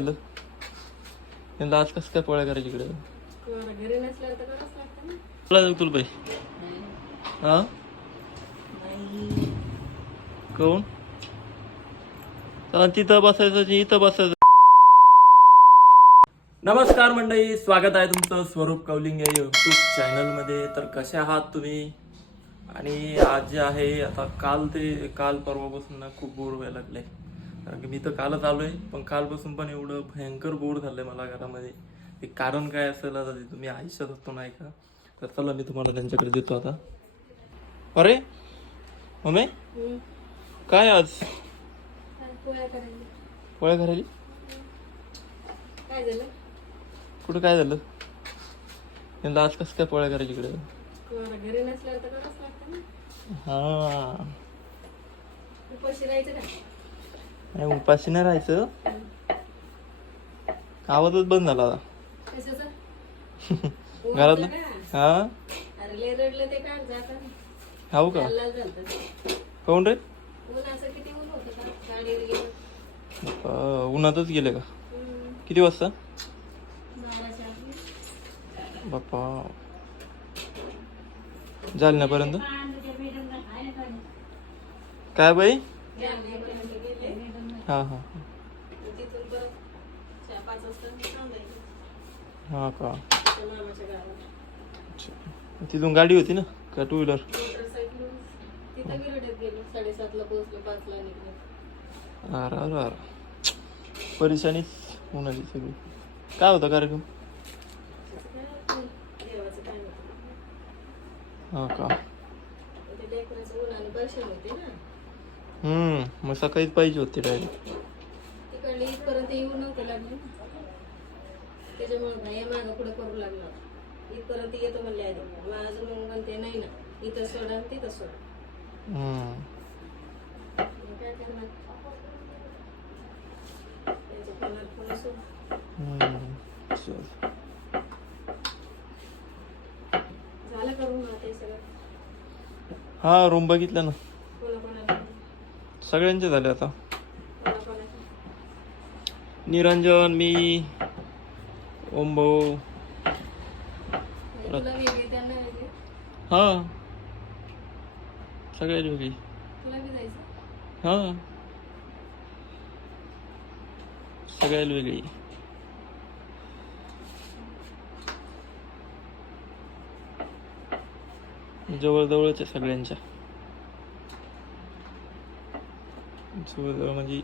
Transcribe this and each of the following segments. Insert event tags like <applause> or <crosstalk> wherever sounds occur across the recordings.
झालं? यांना आज कसं काय पोळ्या करायची इकडे? कोणाला तर तुला जाऊ तुला बाई. हा? कोण? तिथं बसायचं इथं बसायचं. नमस्कार मंडळी स्वागत आहे तुमचं स्वरूप कौलिंग या युट्यूब चॅनलमध्ये तर कसे आहात तुम्ही? आणि आज जे आहे आता काल ते काल परवापासून खूप बोर व्हायला लागले. कारण की मी तर कालच आलोय पण कालपासून पण एवढं भयंकर बोर झालंय मला घरामध्ये. ते कारण काय असेल आता ते तुम्ही आयुष्यात असतो नाही का? तर चला मी तुम्हाला त्यांच्याकडे देतो आता. अरे मम्मी. काय आज? पोळ्या घराली झालं? कुठं काय झालं? यांना आज कसं काय पोळ्या करायची इकडे? हा. नाही उपाशी नाही राहायचं. आवाजच बंद झाला <laughs> घरातलं? ना. हा? हाऊ का? कोण रे? उन्हातच गेले का. किती वाजता. बाप्पा जालन्यापर्यंत काय बाई. हा हा. तिथून परत चार पाच वाजता हा का? मामाच्या अच्छा. तिथून गाडी होती ना? का टू व्हीलर मोटरसायकल तिथं गेलो साडेसातला पोहोचलो पाचला निघलो अरे अरे अरे. परेशानीच होणारी सगळी. काय होता कार्यक्रम? देवाचं काय हा का ते डेकोरेशन उन्हाने होते ना. हम्म मग सकाळीच पाहिजे होती डायरेक्ट तिकडले इथपर्यंत येऊ नव्हते लागले. ना त्याच्यामुळे भाई मागं पुढे करू लागला. इथपर्यंत येतो म्हणले आधी. मग अजून मग म्हणते नाही ना इथं सोडा आणि तिथं सोडा. हम्म. मग काय करणार? त्यांच्या फोनावर फोन सोड हम्म. चल. झालं करून सगळं? हा रूम बघितलं ना. सगळ्यांचे झाले आता. निरंजन मी ओम भाऊ. हा. सगळ्याची वेगळी. हा. सगळ्याला वेगळी. जवळजवळच आहे सगळ्यांच्या. म्हणजे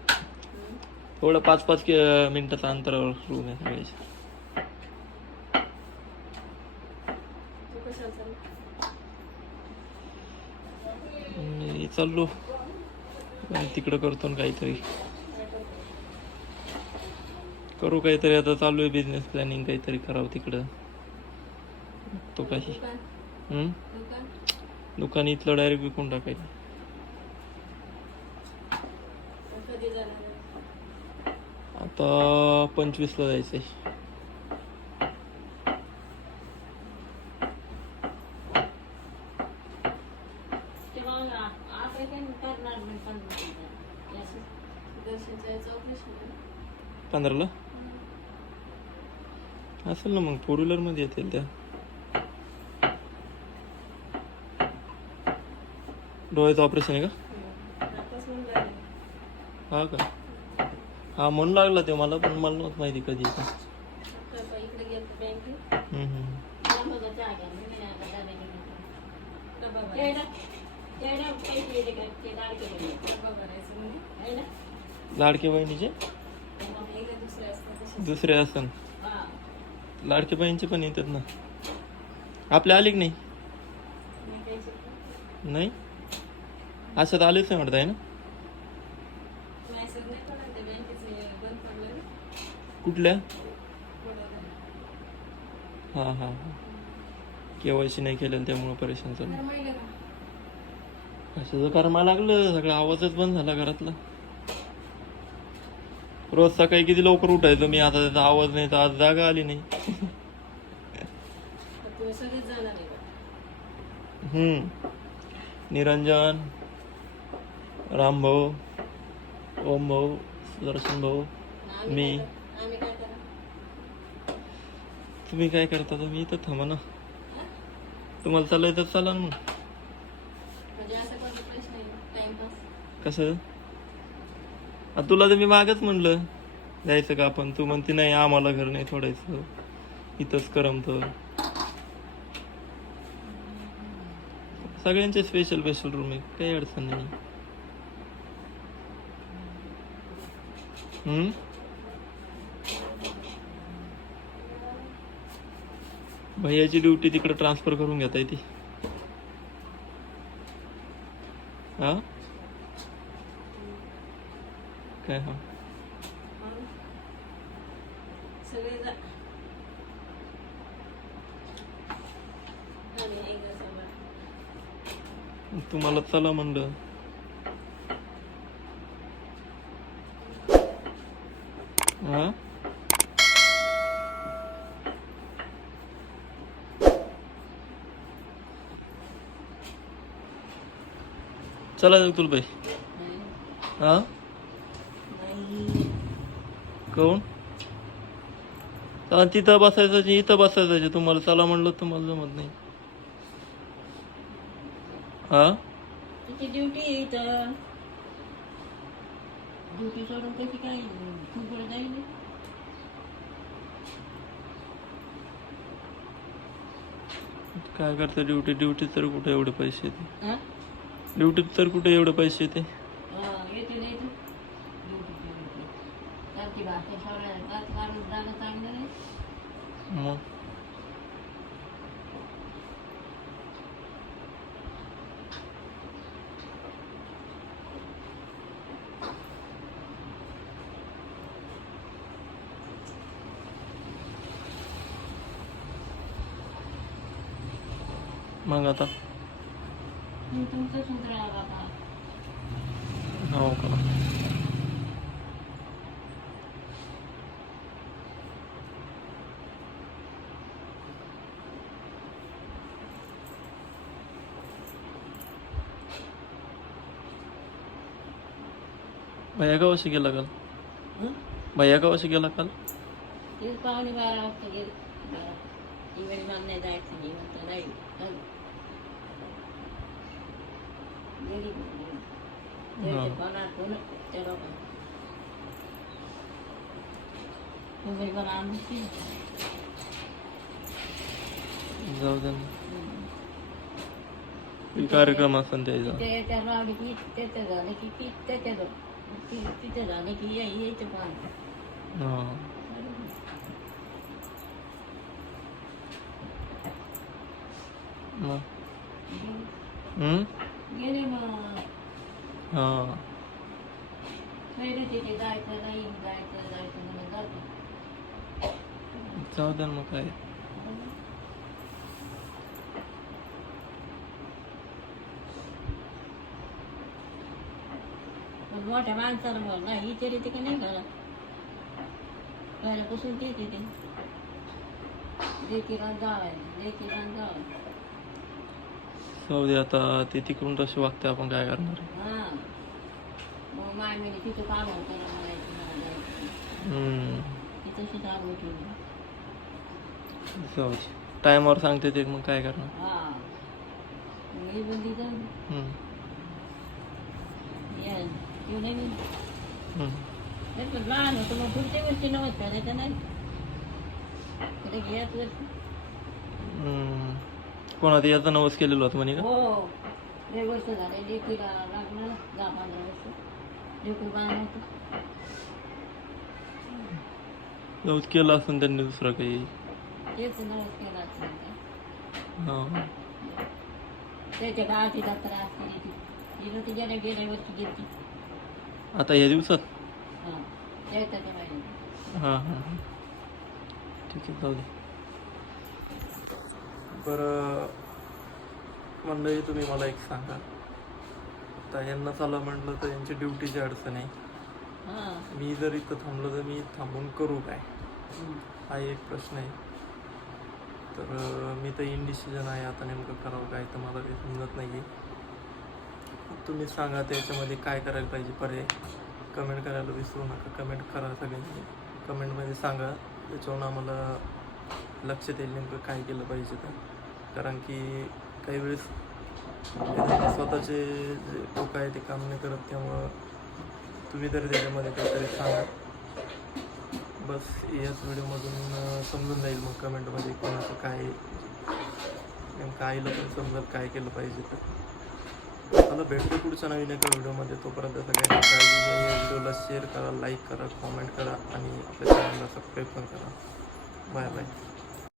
थोडं पाच पाच कि- मिनिटाच्या अंतरावर रूम आहे सगळ्याच्या चालला. आणि तिकडं करतो ना काहीतरी. करू काहीतरी आता चालू आहे बिझनेस प्लॅनिंग काहीतरी करावं तिकडं. तो काही दुकान? इथलं डायरेक्ट विकून टाकायचं मग कधी जाणार आहे? आता पंचवीसला जायचंय. दर्शनचं याचं ऑपरेशन आहे? पंधराला असेल ना मग फोर व्हीलरमध्ये येतील त्या. डोळ्याचं ऑपरेशन आहे का? आहे. हा का? हा म्हणू लागला ते मला पण मला नव्हतं माहिती कधी. येतं. हम्म, लाडके बहिणीचे? दुसरे असन. लाडके बहिणीचे पण येतात ना. आपले आले की नाही? नाही? असं तर आलेच नाही म्हणताय ना Message नाही पडला त्या बँकेचे बंद पडलं कुठलं हां हां हां. हा हा केवायसी नाही केलेलं त्यामुळं परेशान चालू. तर कर्मा लागलं सगळं आवाजच बंद झाला घरातला. रोज सकाळी किती लवकर उठायचो मी आता त्याचा आवाज नाही तर आज जागा आली नाही. हम्म. निरंजन रामभाऊ ओम भाऊ सुदर्शन भाऊ मी. तुम्ही काय करता? तुम्ही इथं थांबा ना. तुम्हाला चालायचं तर चला ना मग. म्हणजे असं कोणता प्रश्न आहे? टाइमपास कसं? आ, तुला तर मी मागच म्हणलं. जायचं का आपण? तू म्हणते नाही आम्हाला घर नाही सोडायचं. इथंच करमत सगळ्यांचे स्पेशल स्पेशल रूम आहे काही अडचण नाही. हम्म? भैयाची ड्युटी तिकडे ट्रान्सफर करून घेता येते हा? काय हा? तुम्हाला चला म्हणलं. हा? चला तुल बाई. हा? कोण? चला तिथं बसायचं इथं बसायचं तुम्हाला. चला म्हणलं तुम्हाला जमत नाही. हा? ड्युटी आहे इथं. ड्युटी सोडून कशी काय फुटबॉल जाईल? काय करते ड्युटी ड्युटी तर कुठे एवढे पैसे हा? ड्युटीत तर कुठे एवढे पैसे येते? मग? मग आता? मग तुमचं सुधरा बाबा हो का? भैया का वर्षी गेला काल? भैया का वर्षी गेला काल? पाहुणे बारा वाजता गेले. बारा इकडे मला नाही जायचं नाही म्हणतो नाही चल. गेली हा. होणार कोण त्या लोकांना तुम्ही मला आणली जाऊ दे ना. काही कार्यक्रम असेल त्याचा तिथे त्या लावली की त्याचं झालं की ती त्याच्या तिथे झालं की या यायचं पाहून हा. मग? हम्म? गेले मग हा पहिले तिथे जायचं नाही जायचं जायचं म्हणून जातो जाऊ दे ना मग काय पण मोठ्या माणसाला बोल ना विचारी ते का नाही घरात पहिल्यापासून तेच येते लेकीला जावाय लेकीला जावाय जाऊ दे आता ते तिकडून तसे वागते आपण काय करणार आहे? हा मग मामीने तिथं काम होतं ना म्हणायचं मला जायचं हम्म ती तशीच आगवत ठेवली जाऊ दे टायमावर सांगते ते मग काय करणार लहान होतं नवस. कोणा याचा नवस केलेलं होतं म्हणे का? हो लय वर्ष झाले लेकीला लागलं दहा पंधरा वर्ष. बाळ दे, केलं असेल त्यांनी दुसरं काही. तेच नवस केला असेल का. हा. त्याच्या गावाची जत्रा असते ती तिनं ती गेल्या गेल्या वर्षी गेली आता या दिवसात? हां त्याच्या हां हां हां. ठीक आहे जाऊ दे. बरं मंडळी तुम्ही मला एक सांगा. आता यांना चला म्हटलं तर यांची ड्युटीची अडचण आहे. हां. मी जर इथं थांबलो तर मी थांबून करू काय? हा एक प्रश्न आहे. तर मी तर इनडिसिजन आहे आता नेमकं करावं काय तर मला काही समजत नाही आहे तुम्ही सांगा त्याच्यामध्ये काय करायला पाहिजे पर्याय. कमेंट करायला विसरू नका. कमेंट करा सगळ्यांनी. कमेंटमध्ये सांगा. त्याच्यावरून आम्हाला लक्षात येईल नेमकं काय केलं पाहिजे तर. कारण की काही वेळेस स्वतःचे जे लोक आहे ते काम नाही करत त्यामुळं तुम्ही तरी त्याच्यामध्ये काहीतरी सांगा. बस याच व्हिडिओमधून समजून जाईल मग कमेंटमध्ये कोणाचं काय नेमकं आईला पण समजत काय केलं पाहिजे तर. मला भेटतो पुढच्या नवीन एका व्हिडिओमध्ये. तोपर्यंत सगळ्यांनी काळजी घ्या. या व्हिडिओला शेअर करा लाईक करा कॉमेंट करा आणि आपल्या चॅनलला सबस्क्राईब पण करा. Bye bye